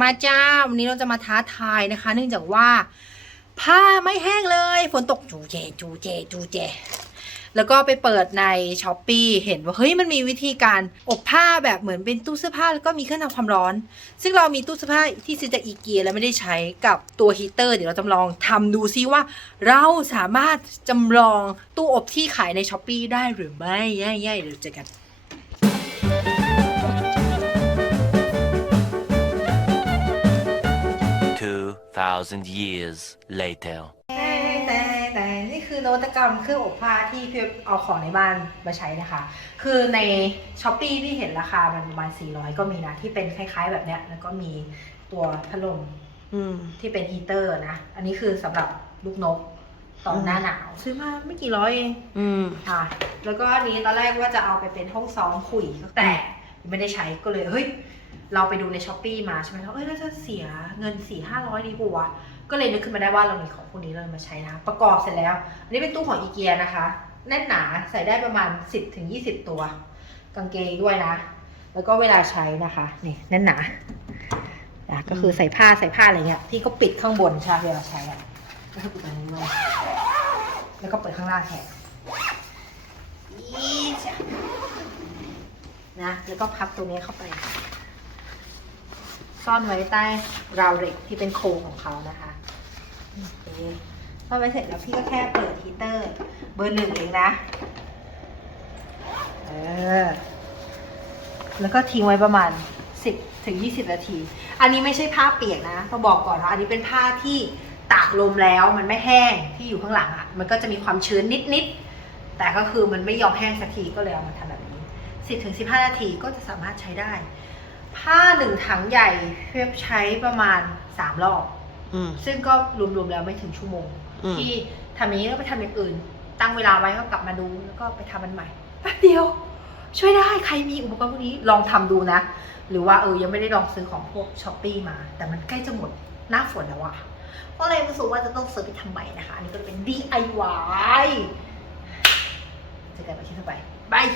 มาจ้าวันนี้เราจะมาท้าทายนะคะ เนื่องจากว่าผ้าไม่แห้งเลยฝนตกจูเจจูเจจูเจ แล้วก็ไปเปิดในช้อปปีเห็นว่าเฮ้ยมันมีวิธีการอบผ้าแบบเหมือนเป็นตู้เสื้อผ้าแล้วก็มีเครื่องทำความร้อน ซึ่งเรามีตู้เสื้อผ้าที่ซื้อจากอีเกียแล้วไม่ได้ใช้กับตัวฮีเตอร์เดี๋ยวเราจำลองทำดูซิว่า เราสามารถจำลองตู้อบที่ขายในช้อปปีได้หรือไม่ย่ๆเดี๋ยวเจอกัน 2,000 years later. แต่แต่แต่นี่คือนวัตกรรมเครื่องอบผ้าที่พี่เอาของในบ้านมาใช้นะคะ คือในช้อปปีพี่เห็นราคามันประมาณ 400 ก็มีนะ ที่เป็นคล้ายๆแบบเนี้ย แล้วก็มีตัวพัดลมอืม ที่เป็นฮีเตอร์นะ อันนี้คือสำหรับลูกนกตอนหน้าหนาว ซื้อมาไม่กี่ร้อยเอง อืม ค่ะ แล้วก็อันนี้ตอนแรกว่าจะเอาไปเป็นห้องซ้อมคุย แต่ ไม่ได้ใช้ก็เลยเฮ้ยเราไปดูในช้อปปีมาใช่ไหมแล้วเอ้ยน่าจะเสียเงินสี่ห้าร้อยดีกว่าก็เลยนึกขึ้นมาได้ว่าเรามีของพวกนี้เลยมาใช้นะประกอบเสร็จแล้ว อันนี้เป็นตู้ของอีเกียนะคะ แน่นหนาใส่ได้ประมาณ 10ถึง20ตัว กางเกงด้วยนะ แล้วก็เวลาใช้นะคะนี่แน่นหนาอะก็คือใส่ผ้าใส่ผ้าอะไรเงี้ยที่ก็ปิดข้างบนใช่เวลาใช้อะก็คือปิดตรงนี้ด้วยแล้วก็เปิดข้างล่างแทนอีจ้ะ นะแล้วก็พับตรงนี้เข้าไป ซ่อนไว้ใต้ราวเหล็กที่เป็นโครงของเขานะคะโอเคซ่อนไว้เสร็จแล้วพี่ก็แค่เปิดฮีเตอร์ เบอร์หนึ่งเองนะเออแล้วก็ทิ้งไว้ประมาณ 10ถึง20 นาที อันนี้ไม่ใช่ผ้าเปียกนะต้องบอกก่อนว่าอันนี้เป็นผ้าที่ตากลมแล้วมันไม่แห้งที่อยู่ข้างหลังอะ่ะมันก็จะมีความชื้นนิดๆแต่ก็คือมันไม่ยอมแห้งสักทีก็เลยเอามาทำแบบ 10ถึง15 นาทีก็จะสามารถใช้ได้ ผ้าหนึ่งถังใหญ่เพียบใช้ประมาณ 3 รอบ อืม ซึ่งก็รวมๆแล้วไม่ถึงชั่วโมง อืม ที่ทำอย่างนี้แล้วไปทำอย่างอื่น ตั้งเวลาไว้ก็กลับมาดูแล้วก็ไปทำมันใหม่แป๊บเดียว ช่วยได้ใครมีอุปกรณ์พวกนี้ลองทำดูนะ หรือว่าเออยังไม่ได้ลองซื้อของพวกช้อปปีมา แต่มันใกล้จะหมดหน้าฝนแล้วอะก็เลยรู้สึกว่าจะต้องซื้อไปทำใหม่นะคะ อันนี้ก็เป็น DIY เจอกันใหม่ที่ต่อไปบาย